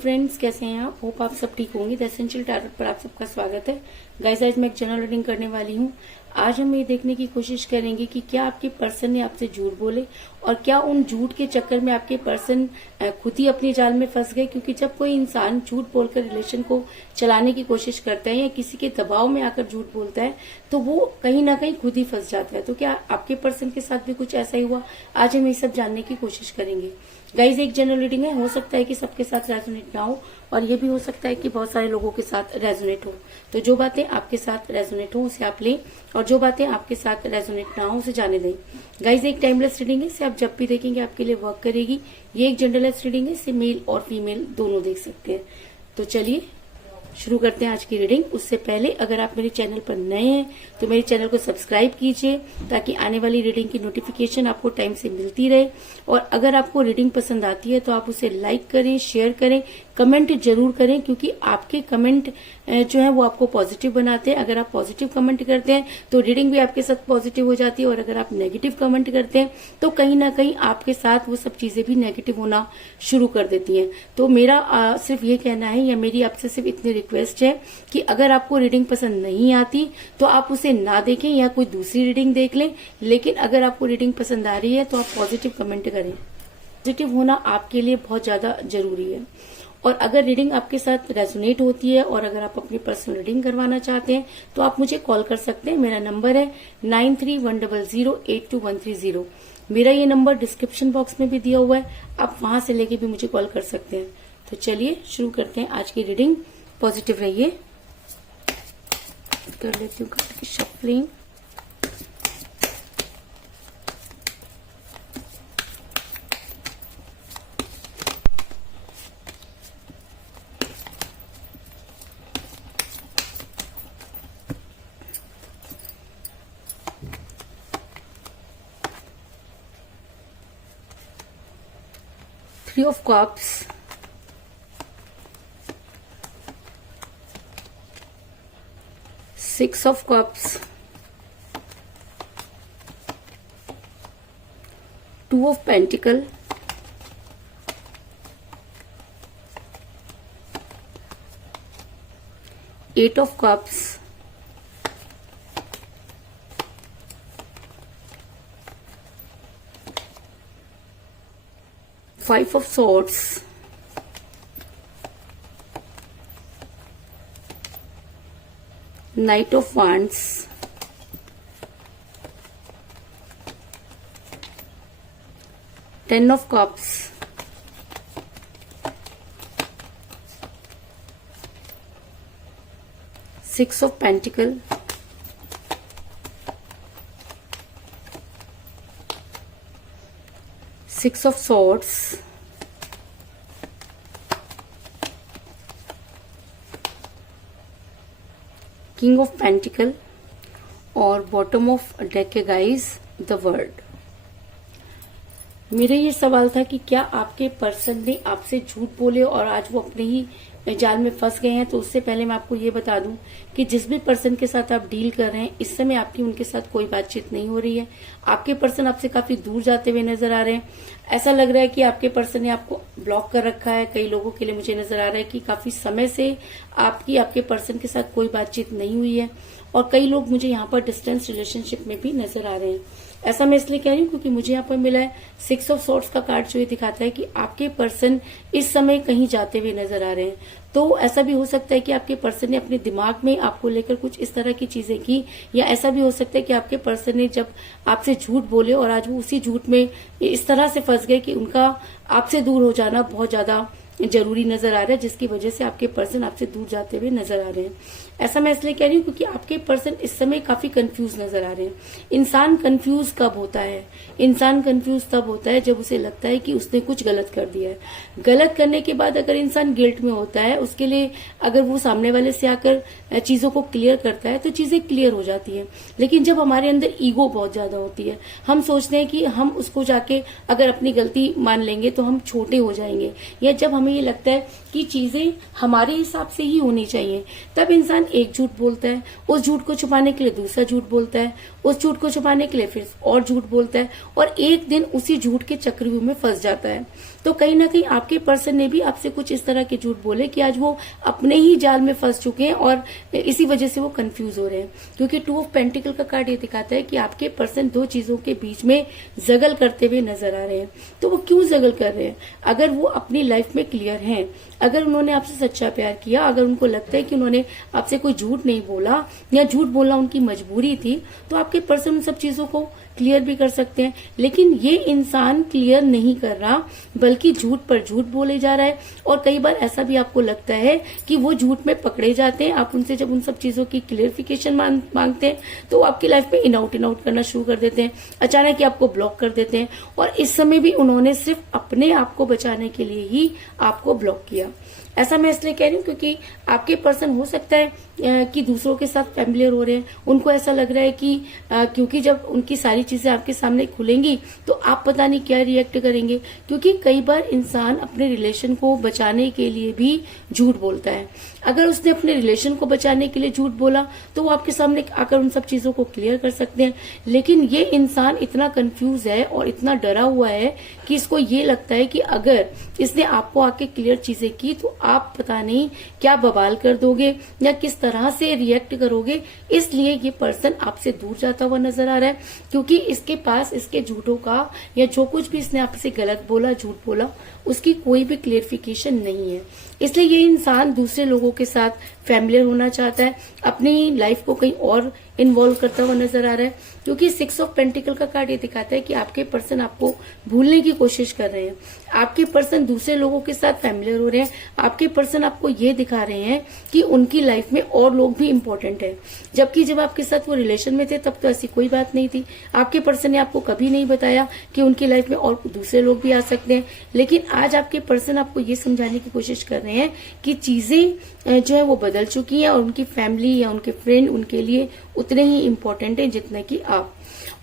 Friends, कैसे हैं आप? होप आप सब ठीक होंगे। द एसेंशियल टैरोट पर आप सबका स्वागत है। गाइस, आज मैं एक जनरल रीडिंग करने वाली हूँ। आज हम ये देखने की कोशिश करेंगे कि क्या आपके पर्सन ने आपसे झूठ बोले और क्या उन झूठ के चक्कर में आपके पर्सन खुद ही अपने जाल में फंस गए। क्योंकि जब कोई इंसान झूठ बोलकर रिलेशन को चलाने की कोशिश करता है या किसी के दबाव में आकर झूठ बोलता है तो वो कहीं ना कहीं खुद ही फंस जाता है। तो क्या आपके पर्सन के साथ भी कुछ ऐसा ही हुआ? आज हम ये सब जानने की कोशिश करेंगे। गाइज, एक जनरल रीडिंग है, हो सकता है कि सबके साथ रेजोनेट ना हो और ये भी हो सकता है कि बहुत सारे लोगों के साथ रेजोनेट हो। तो जो बातें आपके साथ रेजोनेट हो उसे आप लें और जो बातें आपके साथ रेजोनेट ना हो उसे जाने दें। गाइज, एक टाइमलेस रीडिंग है, इसे आप जब भी देखेंगे आपके लिए वर्क करेगी। ये एक जनरलेस रीडिंग है, इसे मेल और फीमेल दोनों देख सकते हैं। तो चलिए शुरू करते हैं आज की रीडिंग। उससे पहले अगर आप मेरे चैनल पर नए हैं तो मेरे चैनल को सब्सक्राइब कीजिए ताकि आने वाली रीडिंग की नोटिफिकेशन आपको टाइम से मिलती रहे। और अगर आपको रीडिंग पसंद आती है तो आप उसे लाइक करें, शेयर करें, कमेंट जरूर करें, क्योंकि आपके कमेंट जो है वो आपको पॉजिटिव बनाते हैं। अगर आप पॉजिटिव कमेंट करते हैं तो रीडिंग भी आपके साथ पॉजिटिव हो जाती है और अगर आप नेगेटिव कमेंट करते हैं तो कहीं ना कहीं आपके साथ वो सब चीजें भी नेगेटिव होना शुरू कर देती हैं। तो मेरा सिर्फ ये कहना है या मेरी आपसे सिर्फ इतनी रिक्वेस्ट है कि अगर आपको रीडिंग पसंद नहीं आती तो आप उसे ना देखें या कोई दूसरी रीडिंग देख लें। लेकिन अगर आपको रीडिंग पसंद आ रही है तो आप पॉजिटिव कमेंट करें। पॉजिटिव होना आपके लिए बहुत ज्यादा जरूरी है। और अगर रीडिंग आपके साथ रेजोनेट होती है और अगर आप अपनी पर्सनल रीडिंग करवाना चाहते हैं तो आप मुझे कॉल कर सकते हैं। मेरा नंबर है 9310082130। मेरा ये नंबर डिस्क्रिप्शन बॉक्स में भी दिया हुआ है, आप वहां से लेके भी मुझे कॉल कर सकते हैं। तो चलिए शुरू करते हैं आज की रीडिंग। पॉजिटिव रहिए। कर लेती हूँ कार्ड की shuffling. Three of Cups, Six of Cups, Two of Pentacles, Eight of Cups, Five of Swords, Knight of Wands, Ten of Cups, Six of Pentacles, Six of Swords, king of pentacle और bottom of deck है guys the world. मेरा ये सवाल था कि क्या आपके person ने आपसे झूठ बोले और आज वो अपने ही जाल में फंस गए हैं। तो उससे पहले मैं आपको ये बता दूं कि जिस भी पर्सन के साथ आप डील कर रहे हैं इस समय आपकी उनके साथ कोई बातचीत नहीं हो रही है। आपके पर्सन आपसे काफी दूर जाते हुए नजर आ रहे हैं। ऐसा लग रहा है कि आपके पर्सन ने आपको ब्लॉक कर रखा है। कई लोगों के लिए मुझे नजर आ रहा है कि काफी समय से आपके पर्सन के साथ कोई बातचीत नहीं हुई है और कई लोग मुझे यहाँ पर डिस्टेंस रिलेशनशिप में भी नजर आ रहे हैं। ऐसा मैं इसलिए कह रही हूँ क्योंकि मुझे यहाँ पर मिला है सिक्स ऑफ सॉर्ड्स का कार्ड, जो ये दिखाता है कि आपके पर्सन इस समय कहीं जाते हुए नजर आ रहे हैं। तो ऐसा भी हो सकता है कि आपके पर्सन ने अपने दिमाग में आपको लेकर कुछ इस तरह की चीजें की, या ऐसा भी हो सकता है कि आपके पर्सन ने जब आपसे झूठ बोले और आज वो उसी झूठ में इस तरह से फंस गए कि उनका आपसे दूर हो जाना बहुत ज्यादा जरूरी नजर आ रहा है, जिसकी वजह से आपके पर्सन आपसे दूर जाते हुए नजर आ रहे हैं। ऐसा मैं इसलिए कह रही हूँ क्योंकि आपके पर्सन इस समय काफी कंफ्यूज नजर आ रहे हैं। इंसान कंफ्यूज कब होता है? इंसान कंफ्यूज तब होता है जब उसे लगता है कि उसने कुछ गलत कर दिया है। गलत करने के बाद अगर इंसान गिल्ट में होता है, उसके लिए अगर वो सामने वाले से आकर चीजों को क्लियर करता है तो चीजें क्लियर हो जाती है। लेकिन जब हमारे अंदर ईगो बहुत ज्यादा होती है, हम सोचते हैं कि हम उसको जाके अगर अपनी गलती मान लेंगे तो हम छोटे हो जाएंगे, या जब हमें हमें ये लगता है कि चीजें हमारे हिसाब से ही होनी चाहिए, तब इंसान एक झूठ बोलता है, उस झूठ को छुपाने के लिए दूसरा झूठ बोलता है, उस झूठ को छुपाने के लिए फिर और झूठ बोलता है, और एक दिन उसी झूठ के चक्रव्यूह में फंस जाता है। तो कहीं ना कहीं आपके पर्सन ने भी आपसे कुछ इस तरह के झूठ बोले कि आज वो अपने ही जाल में फंस चुके हैं और इसी वजह से वो कंफ्यूज हो रहे हैं। क्योंकि 2 ऑफ पेंटिकल का कार्ड ये दिखाता है कि आपके पर्सन 2 चीजों के बीच में जगल करते हुए नजर आ रहे हैं। तो वो क्यों जगल कर रहे हैं? अगर वो अपनी लाइफ में क्लियर हैं, अगर उन्होंने आपसे सच्चा प्यार किया, अगर उनको लगता है कि उन्होंने आपसे कोई झूठ नहीं बोला या झूठ बोलना उनकी मजबूरी थी, तो आपके पर्सन उन सब चीजों को क्लियर भी कर सकते हैं। लेकिन ये इंसान क्लियर नहीं कर रहा, बल्कि झूठ पर झूठ बोले जा रहा है। और कई बार ऐसा भी आपको लगता है कि वो झूठ में पकड़े जाते हैं। आप उनसे जब उन सब चीजों की क्लियरिफिकेशन मांगते हैं तो आपकी लाइफ में इन आउट करना शुरू कर देते हैं, अचानक ही आपको ब्लॉक कर देते हैं। और इस समय भी उन्होंने सिर्फ अपने आप को बचाने के लिए ही आपको ब्लॉक किया। ऐसा मैं इसलिए कह रही हूँ क्योंकि आपके पर्सन हो सकता है कि दूसरों के साथ फैमिलियर हो रहे हैं। उनको ऐसा लग रहा है कि क्योंकि जब उनकी सारी चीजें आपके सामने खुलेंगी तो आप पता नहीं क्या रिएक्ट करेंगे। क्योंकि कई बार इंसान अपने रिलेशन को बचाने के लिए भी झूठ बोलता है। अगर उसने अपने रिलेशन को बचाने के लिए झूठ बोला तो वो आपके सामने आकर उन सब चीजों को क्लियर कर सकते हैं। लेकिन ये इंसान इतना कंफ्यूज है और इतना डरा हुआ है कि इसको ये लगता है कि अगर इसने आपको आके क्लियर चीजें की तो आप पता नहीं क्या बवाल कर दोगे या किस तरह से रिएक्ट करोगे। इसलिए ये पर्सन आपसे दूर जाता हुआ नजर आ रहा है, क्योंकि इसके पास इसके झूठों का या जो कुछ भी इसने आपसे गलत बोला, झूठ बोला, उसकी कोई भी क्लियरिफिकेशन नहीं है। इसलिए ये इंसान दूसरे लोगों के साथ फैमिलियर होना चाहता है, अपनी लाइफ को कहीं और इन्वॉल्व करता हुआ नजर आ रहा है। क्योंकि 6 ऑफ पेंटिकल का कार्ड ये दिखाता है कि आपके पर्सन आपको भूलने की कोशिश कर रहे हैं। आपके पर्सन दूसरे लोगों के साथ फैमिलियर हो रहे हैं। आपके पर्सन आपको ये दिखा रहे हैं कि उनकी लाइफ में और लोग भी इम्पोर्टेंट है, जबकि जब आपके साथ वो रिलेशन में थे तब तो ऐसी कोई बात नहीं थी। आपके पर्सन ने आपको कभी नहीं बताया कि उनकी लाइफ में और दूसरे लोग भी आ सकते हैं। लेकिन आज आपके पर्सन आपको ये समझाने की कोशिश कर रहे हैं कि चीजें जो है वो बदल चुकी हैं और उनकी फैमिली या उनके फ्रेंड उनके लिए उतने ही इम्पोर्टेंट है जितने कि आप।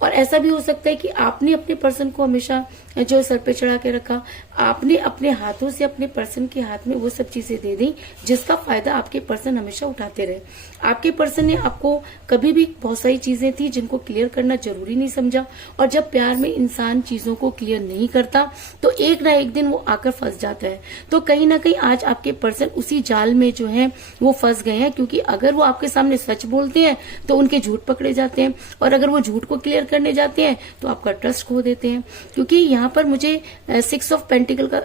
और ऐसा भी हो सकता है कि आपने अपने पर्सन को हमेशा जो सर पे चढ़ा के रखा, आपने अपने हाथों से अपने पर्सन के हाथ में वो सब चीजें दे दी जिसका फायदा आपके पर्सन हमेशा उठाते रहे। आपके पर्सन ने आपको कभी भी बहुत सारी चीजें थी जिनको क्लियर करना जरूरी नहीं समझा, और जब प्यार में इंसान चीजों को क्लियर नहीं करता तो एक ना एक दिन वो आकर फंस जाता है। तो कहीं ना कहीं आज आपके पर्सन उसी जाल में जो है वो फंस गए हैं, क्योंकि अगर वो आपके सामने सच बोलते हैं तो उनके झूठ पकड़े जाते हैं, और अगर वो झूठ को क्लियर करने जाते हैं तो आपका ट्रस्ट खो देते हैं। क्योंकि यहाँ पर मुझे 6 ऑफ पेंटिकल का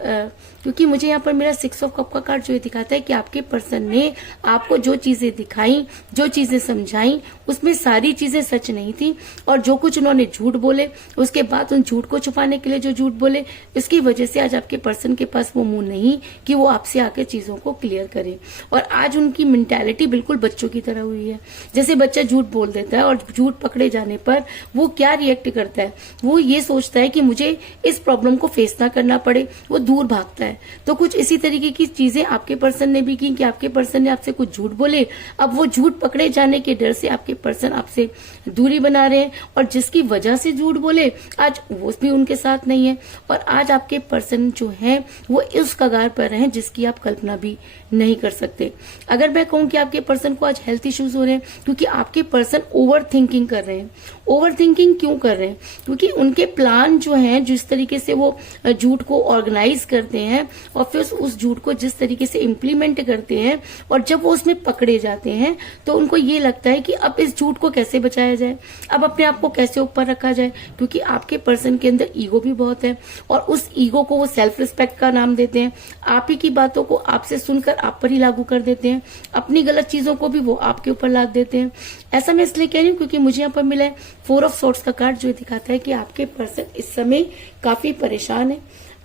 क्योंकि मुझे यहाँ पर मेरा 6 ऑफ कप का कार्ड जो दिखाता है कि आपके पर्सन ने आपको जो चीजें दिखाई, जो चीजें समझाई, उसमें सारी चीजें सच नहीं थी, और जो कुछ उन्होंने झूठ बोले उसके बाद उन झूठ को छुपाने के लिए जो झूठ बोले, इसकी वजह से आज आपके पर्सन के पास वो मुंह नहीं कि वो आपसे आके चीजों को क्लियर करे। और आज उनकी मेंटालिटी बिल्कुल बच्चों की तरह हुई है। जैसे बच्चा झूठ बोल देता है और झूठ पकड़े जाने पर वो क्या रिएक्ट करता है, वो ये सोचता है कि मुझे इस प्रॉब्लम को फेस ना करना पड़े, वो दूर भागता है। तो कुछ इसी तरीके की चीजें आपके पर्सन ने भी की कि आपके पर्सन ने आपसे कुछ झूठ बोले, अब वो झूठ पकड़े जाने के डर से आपके पर्सन आपसे दूरी बना रहे हैं, और जिसकी वजह से झूठ बोले आज वो भी उनके साथ नहीं है। और आज आपके पर्सन जो है वो इस कगार पर हैं जिसकी आप कल्पना भी नहीं कर सकते। अगर मैं कहूं कि आपके पर्सन को आज हेल्थ इश्यूज हो रहे हैं क्योंकि आपके पर्सन ओवर थिंकिंग कर रहे हैं। ओवर थिंकिंग क्यों कर रहे हैं? क्योंकि उनके प्लान जो हैं, जिस तरीके से वो झूठ को ऑर्गेनाइज करते हैं और फिर उस झूठ को जिस तरीके से इम्प्लीमेंट करते हैं, और जब वो उसमें पकड़े जाते हैं तो उनको ये लगता है कि अब इस झूठ को कैसे बचाया जाए, अब अपने आप को कैसे ऊपर रखा जाए। क्योंकि आपके पर्सन के अंदर ईगो भी बहुत है, और उस ईगो को वो सेल्फ रिस्पेक्ट का नाम देते हैं। आप ही की बातों को आपसे सुनकर आप पर ही लागू कर देते हैं, अपनी गलत चीजों को भी वो आपके ऊपर लाद देते हैं। ऐसा मैं इसलिए कह रही हूँ क्योंकि मुझे यहाँ पर मिला है 4 ऑफ सोर्ड्स का कार्ड जो दिखाता है कि आपके पर्सन इस समय काफी परेशान है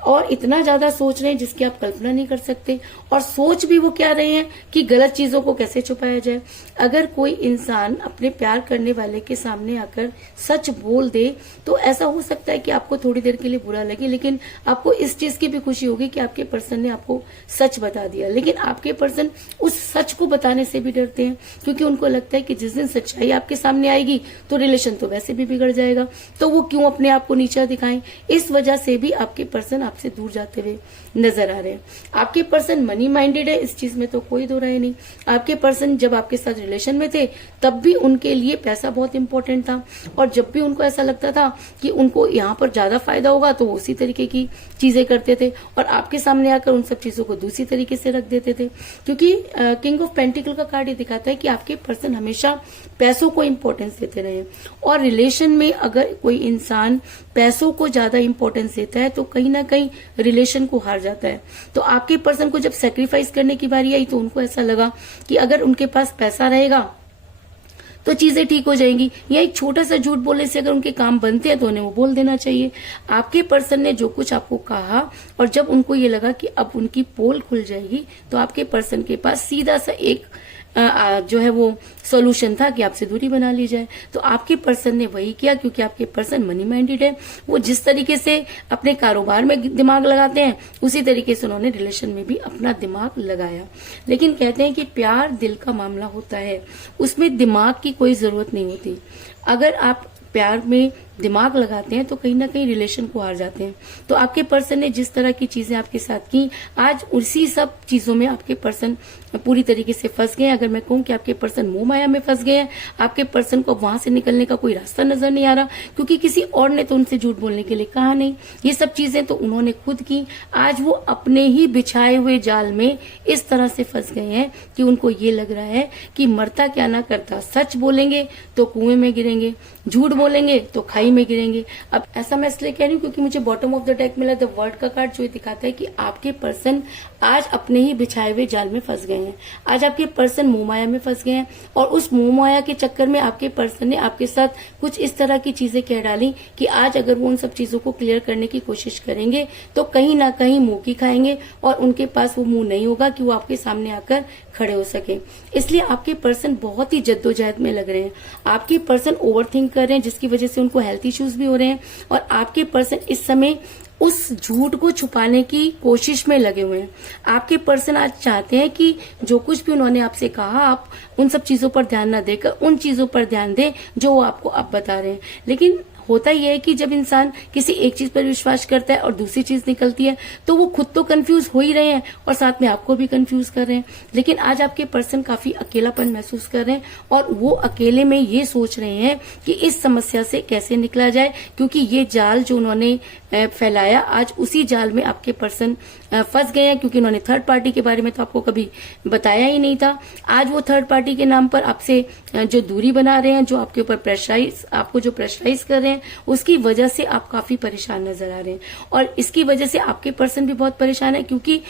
और इतना ज्यादा सोच रहे हैं जिसकी आप कल्पना नहीं कर सकते। और सोच भी वो क्या रहे हैं कि गलत चीजों को कैसे छुपाया जाए। अगर कोई इंसान अपने प्यार करने वाले के सामने आकर सच बोल दे तो ऐसा हो सकता है कि आपको थोड़ी देर के लिए बुरा लगे, लेकिन आपको इस चीज की भी खुशी होगी कि आपके पर्सन ने आपको सच बता दिया। लेकिन आपके पर्सन उस सच को बताने से भी डरते हैं, क्योंकि उनको लगता है कि जिस दिन सच्चाई आपके सामने आएगी तो रिलेशन तो वैसे भी बिगड़ जाएगा, तो वो क्यों अपने आप को नीचा दिखाएं। इस वजह से भी आपके पर्सन आपसे दूर जाते हुए नजर आ रहे हैं। आपके पर्सन मनी माइंडेड है, इस चीज में तो कोई दो राय नहीं। आपके पर्सन जब आपके साथ रिलेशन में थे तब भी उनके लिए पैसा बहुत इंपॉर्टेंट था, और जब भी उनको ऐसा लगता था कि उनको यहाँ पर ज्यादा फायदा होगा तो वो उसी तरीके की चीजें करते थे, और आपके सामने आकर उन सब चीजों को दूसरी तरीके से रख देते थे। क्योंकि किंग ऑफ पेंटिकल का कार्ड ये दिखाता है कि आपके पर्सन हमेशा पैसों को इंपॉर्टेंस देते रहे, और रिलेशन में अगर कोई इंसान पैसों को ज्यादा इंपॉर्टेंस देता है तो कहीं ना कहीं रिलेशन को हार जाता है। तो आपके पर्सन को जब सेक्रीफाइस करने की बारी आई तो उनको ऐसा लगा कि अगर उनके पास पैसा रहेगा तो चीजें ठीक हो जाएंगी, या एक छोटा सा झूठ बोलने से अगर उनके काम बनते हैं तो उन्हें वो बोल देना चाहिए। आपके पर्सन ने जो कुछ आपको कहा, और जब उनको ये लगा कि अब उनकी पोल खुल जाएगी, तो आपके पर्सन के पास सीधा सा एक जो है वो सॉल्यूशन था कि आपसे दूरी बना ली जाए। तो आपके पर्सन ने वही किया, क्योंकि आपके पर्सन मनी माइंडेड है। वो जिस तरीके से अपने कारोबार में दिमाग लगाते हैं उसी तरीके से उन्होंने रिलेशन में भी अपना दिमाग लगाया। लेकिन कहते हैं कि प्यार दिल का मामला होता है, उसमें दिमाग की कोई जरूरत नहीं होती। अगर आप प्यार में दिमाग लगाते हैं तो कहीं ना कहीं रिलेशन को हार जाते हैं। तो आपके पर्सन ने जिस तरह की चीजें आपके साथ की, आज उसी सब चीजों में आपके पर्सन पूरी तरीके से फंस गए हैं। अगर मैं कहूं कि आपके पर्सन मोह माया में फंस गए हैं, आपके पर्सन को वहां से निकलने का कोई रास्ता नजर नहीं आ रहा, क्योंकि किसी और ने तो उनसे झूठ बोलने के लिए कहा नहीं। ये सब चीजें तो उन्होंने खुद की। आज वो अपने ही बिछाए हुए जाल में इस तरह से फंस गए हैं कि उनको ये लग रहा है कि मरता क्या ना करता, सच बोलेंगे तो कुएं में गिरेंगे, झूठ बोलेंगे तो खाई में गिरेंगे। अब ऐसा मैं इसलिए कह रही हूँ क्योंकि मुझे बॉटम ऑफ द डेक मिला द वर्ल्ड का कार्ड, जो ये दिखाता है कि आपके पर्सन आज अपने ही बिछाए हुए जाल में फंस गए हैं। आज आपके पर्सन मोह माया में फंस गए हैं, और उस मोह माया के चक्कर में आपके पर्सन ने आपके साथ कुछ इस तरह की चीजें कह डाली कि आज अगर वो उन सब चीजों को क्लियर करने की कोशिश करेंगे तो कहीं ना कहीं मुंह की खाएंगे, और उनके पास वो मुंह नहीं होगा कि वो आपके सामने आकर खड़े हो सके। इसलिए आपके पर्सन बहुत ही जद्दोजहद में लग रहे हैं। आपके पर्सन ओवरथिंक कर रहे हैं, जिसकी वजह से उनको हेल्थ इश्यूज भी हो रहे हैं, और आपके पर्सन इस समय उस झूठ को छुपाने की कोशिश में लगे हुए हैं। आपके पर्सन आज चाहते हैं कि जो कुछ भी उन्होंने आपसे कहा, आप उन सब चीजों पर ध्यान न देकर उन चीजों पर ध्यान दें जो वो आपको अब बता रहे हैं। लेकिन होता यह है कि जब इंसान किसी एक चीज पर विश्वास करता है और दूसरी चीज निकलती है तो वो खुद तो कंफ्यूज हो ही रहे हैं और साथ में आपको भी कंफ्यूज कर रहे हैं। लेकिन आज आपके पर्सन काफी अकेलापन महसूस कर रहे हैं, और वो अकेले में ये सोच रहे हैं कि इस समस्या से कैसे निकला जाए, क्योंकि ये जाल जो उन्होंने फैलाया, आज उसी जाल में आपके पर्सन फंस गए हैं। क्योंकि उन्होंने थर्ड पार्टी के बारे में तो आपको कभी बताया ही नहीं था। आज वो थर्ड पार्टी के नाम पर आपसे जो दूरी बना रहे हैं, जो आपके ऊपर आपको जो प्रेशराइज कर रहे हैं, उसकी वजह से आप काफी परेशान नजर आ रहे हैं। और इसकी वजह से आपके पर्सन भी बहुत परेशान है, क्योंकि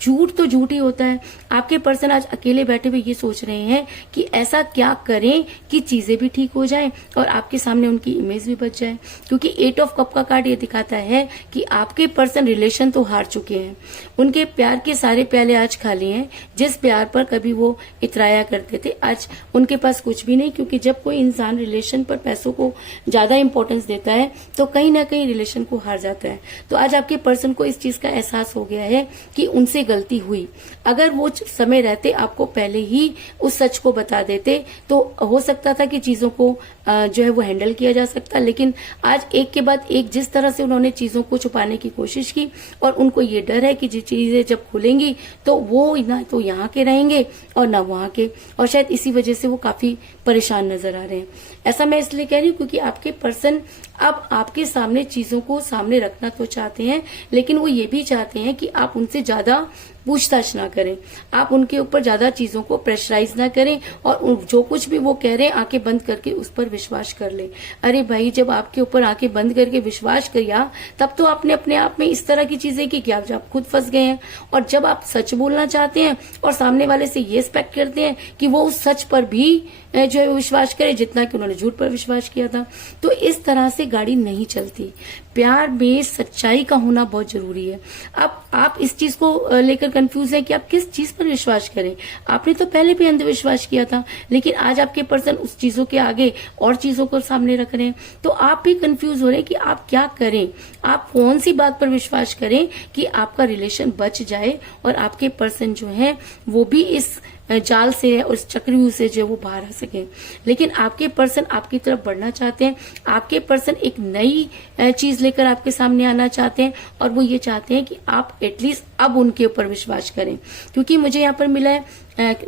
झूठ तो झूठ ही होता है। आपके पर्सन आज अकेले बैठे हुए ये सोच रहे हैं कि ऐसा क्या करें कि चीजें भी ठीक हो जाएं और आपके सामने उनकी इमेज भी बच जाए। क्योंकि 8 ऑफ कप का कार्ड ये दिखाता है कि आपके पर्सन रिलेशन तो हार चुके हैं, उनके प्यार के सारे प्याले आज खाली हैं। जिस प्यार पर कभी वो इतराया करते थे, आज उनके पास कुछ भी नहीं। क्योंकि जब कोई इंसान रिलेशन पर पैसों को ज्यादा इंपॉर्टेंस देता है तो कहीं ना कहीं रिलेशन को हार जाता है। तो आज आपके पर्सन को इस चीज का एहसास हो गया है कि उनसे गलती हुई। अगर वो समय रहते आपको पहले ही उस सच को बता देते तो हो सकता था कि चीजों को जो है वो हैंडल किया जा सकता। लेकिन आज एक के बाद एक जिस तरह से उन्होंने चीजों को छुपाने की कोशिश की, और उनको ये डर है कि जो चीजें जब खुलेंगी तो वो ना तो यहाँ के रहेंगे और ना वहां के, और शायद इसी वजह से वो काफी परेशान नजर आ रहे हैं। ऐसा मैं इसलिए कह रही हूँ क्योंकि आपके पर्सन अब आपके सामने चीजों को सामने रखना तो चाहते हैं, लेकिन वो ये भी चाहते हैं कि आप उनसे ज्यादा पूछताछ ना करें, आप उनके ऊपर ज्यादा चीजों को प्रेशराइज ना करें, और जो कुछ भी वो कह रहे हैं आंखें बंद करके उस पर विश्वास कर ले। अरे भाई, जब आपके ऊपर आंखें बंद करके विश्वास किया तब तो आपने अपने आप में इस तरह की चीजें की कि आप खुद फंस गए हैं। और जब आप सच बोलना चाहते हैं और सामने वाले से ये एक्सपेक्ट करते हैं कि वो उस सच पर भी जो है विश्वास करे जितना कि उन्होंने झूठ पर विश्वास किया था, तो इस तरह से गाड़ी नहीं चलती। प्यार में सच्चाई का होना बहुत जरूरी है। अब आप इस चीज को लेकर कंफ्यूज है कि आप किस चीज पर विश्वास करें। आपने तो पहले भी अंधविश्वास किया था, लेकिन आज आपके पर्सन उस चीजों के आगे और चीजों को सामने रख रहे हैं, तो आप भी कंफ्यूज हो रहे हैं कि आप क्या करें, आप कौन सी बात पर विश्वास करें कि आपका रिलेशन बच जाए और आपके पर्सन जो है वो भी इस जाल से, उस चक्रव्यूह से जो वो बाहर आ सके। लेकिन आपके पर्सन आपकी तरफ बढ़ना चाहते हैं, आपके पर्सन एक नई चीज लेकर आपके सामने आना चाहते हैं, और वो ये चाहते हैं कि आप एटलीस्ट अब उनके ऊपर विश्वास करें। क्योंकि मुझे यहाँ पर मिला है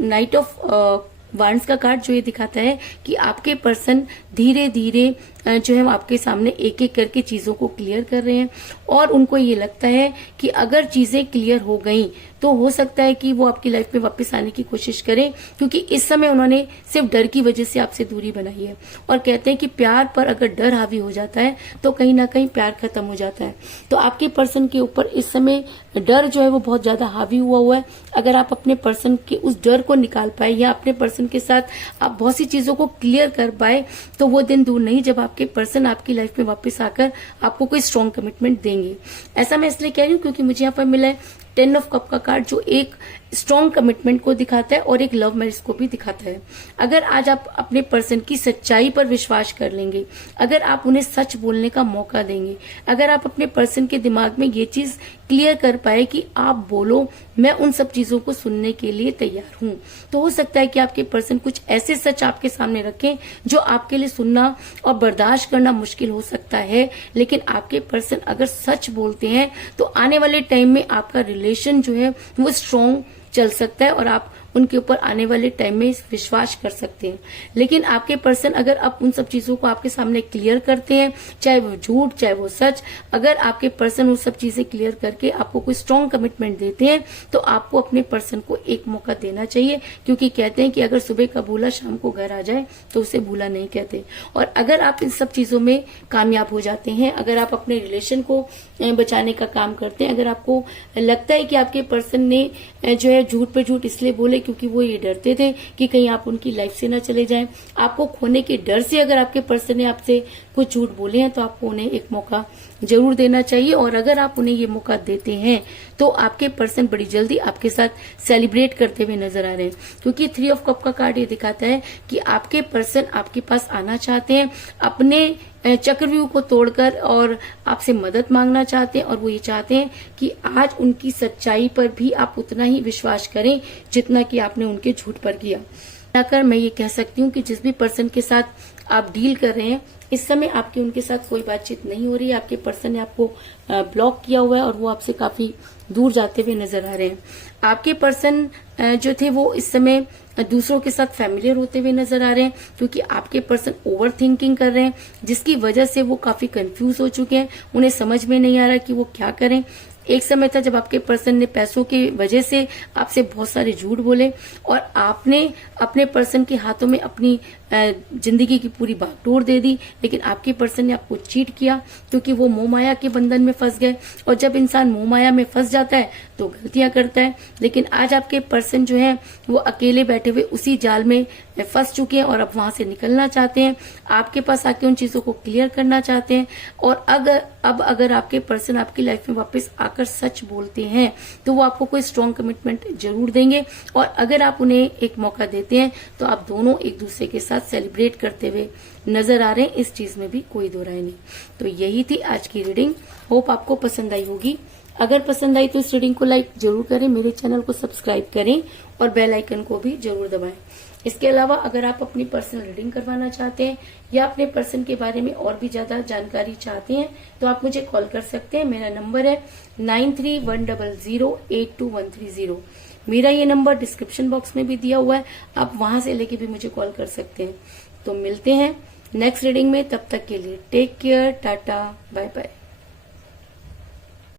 नाइट ऑफ वांड्स का कार्ड, जो ये दिखाता है कि आपके पर्सन धीरे धीरे जो है आपके सामने एक एक करके चीजों को क्लियर कर रहे हैं, और उनको ये लगता है कि अगर चीजें क्लियर हो गई तो हो सकता है कि वो आपकी लाइफ में वापस आने की कोशिश करें, क्योंकि इस समय उन्होंने सिर्फ डर की वजह से आपसे दूरी बनाई है। और कहते हैं कि प्यार पर अगर डर हावी हो जाता है तो कहीं ना कहीं प्यार खत्म हो जाता है। तो आपके पर्सन के ऊपर इस समय डर जो है वो बहुत ज्यादा हावी हुआ है। अगर आप अपने पर्सन के उस डर को निकाल पाए, या अपने पर्सन के साथ आप बहुत सी चीजों को क्लियर कर पाए, तो वो दिन दूर नहीं जब आपके पर्सन आपकी लाइफ में वापस आकर आपको कोई स्ट्रॉन्ग कमिटमेंट देंगे। ऐसा मैं इसलिए कह रही हूँ क्योंकि मुझे यहाँ पर मिला है 10 ऑफ कप का कार्ड, जो एक स्ट्रॉन्ग कमिटमेंट को दिखाता है और एक लव मैरिज को भी दिखाता है। अगर आज आप अपने पर्सन की सच्चाई पर विश्वास कर लेंगे, अगर आप उन्हें सच बोलने का मौका देंगे, अगर आप अपने पर्सन के दिमाग में ये चीज क्लियर कर पाए कि आप बोलो, मैं उन सब चीजों को सुनने के लिए तैयार हूं, तो हो सकता है कि आपके पर्सन कुछ ऐसे सच आपके सामने रखें जो आपके लिए सुनना और बर्दाश्त करना मुश्किल हो सकता है। लेकिन आपके पर्सन अगर सच बोलते हैं तो आने वाले टाइम में आपका रिलेशन जो है वो स्ट्रॉन्ग चल सकता है, और आप उनके ऊपर आने वाले टाइम में विश्वास कर सकते हैं। लेकिन आपके पर्सन अगर आप उन सब चीजों को आपके सामने क्लियर करते हैं, चाहे वो झूठ चाहे वो सच, अगर आपके पर्सन उन सब चीजें क्लियर करके आपको कोई स्ट्रॉन्ग कमिटमेंट देते हैं, तो आपको अपने पर्सन को एक मौका देना चाहिए। क्योंकि कहते हैं कि अगर सुबह का भूला शाम को घर आ जाए तो उसे भूला नहीं कहते। और अगर आप इन सब चीजों में कामयाब हो जाते हैं, अगर आप अपने रिलेशन को बचाने का काम करते हैं, अगर आपको लगता है कि आपके पर्सन ने जो है झूठ पे झूठ इसलिए बोले क्योंकि वो ये डरते थे कि कहीं आप उनकी लाइफ से ना चले जाएं, आपको खोने के डर से अगर आपके पर्सन ने आपसे कुछ झूठ बोले हैं, तो आपको उन्हें एक मौका जरूर देना चाहिए। और अगर आप उन्हें ये मौका देते हैं तो आपके पर्सन बड़ी जल्दी आपके साथ सेलिब्रेट करते हुए नजर आ रहे हैं। क्योंकि 3 ऑफ कप का कार्ड ये दिखाता है कि आपके पर्सन आपके पास आना चाहते हैं, अपने चक्रव्यूह को तोड़कर, और आपसे मदद मांगना चाहते हैं। और वो ये चाहते हैं कि आज उनकी सच्चाई पर भी आप उतना ही विश्वास करें जितना कि आपने उनके झूठ पर किया। अगर मैं ये कह सकती हूँ कि जिस भी पर्सन के साथ आप डील कर रहे हैं, इस समय आपकी उनके साथ कोई बातचीत नहीं हो रही है। आपके पर्सन ने आपको ब्लॉक किया हुआ है और वो आपसे काफी दूर जाते हुए नजर आ रहे हैं। आपके पर्सन जो थे वो इस समय दूसरों के साथ फैमिलियर होते हुए नजर आ रहे हैं, क्योंकि आपके पर्सन ओवर थिंकिंग कर रहे हैं, जिसकी वजह से वो काफी कंफ्यूज हो चुके हैं। उन्हें समझ में नहीं आ रहा कि वो क्या करें। एक समय था जब आपके पर्सन ने पैसों की वजह से आपसे बहुत सारे झूठ बोले, और आपने अपने पर्सन के हाथों में अपनी जिंदगी की पूरी बागडोर दे दी। लेकिन आपके पर्सन ने आपको चीट किया, क्योंकि वो मोह माया के बंधन में फंस गए। और जब इंसान मोह माया में फंस जाता है तो गलतियां करता है। लेकिन आज आपके पर्सन जो है वो अकेले बैठे हुए उसी जाल में फंस चुके हैं, और अब वहां से निकलना चाहते हैं। आपके पास आके उन चीजों को क्लियर करना चाहते हैं। और अगर आपके पर्सन आपकी लाइफ में वापस आकर सच बोलते हैं, तो वो आपको कोई स्ट्रॉन्ग कमिटमेंट जरूर देंगे। और अगर आप उन्हें एक मौका देते हैं तो आप दोनों एक दूसरे के साथ सेलिब्रेट करते हुए नजर आ रहे हैं। इस चीज में भी कोई दो राय नहीं। तो यही थी आज की रीडिंग। होप आपको पसंद आई होगी। अगर पसंद आई तो इस रीडिंग को लाइक जरूर करें, मेरे चैनल को सब्सक्राइब करें और बेल आइकन को भी जरूर दबाएं। इसके अलावा अगर आप अपनी पर्सनल रीडिंग करवाना चाहते हैं या अपने पर्सन के बारे में और भी ज्यादा जानकारी चाहते हैं, तो आप मुझे कॉल कर सकते हैं। मेरा नंबर है 9310082130। मेरा ये नंबर डिस्क्रिप्शन बॉक्स में भी दिया हुआ है, आप वहां से लेके भी मुझे कॉल कर सकते हैं। तो मिलते हैं नेक्स्ट रीडिंग में, तब तक के लिए take care, tata, bye bye.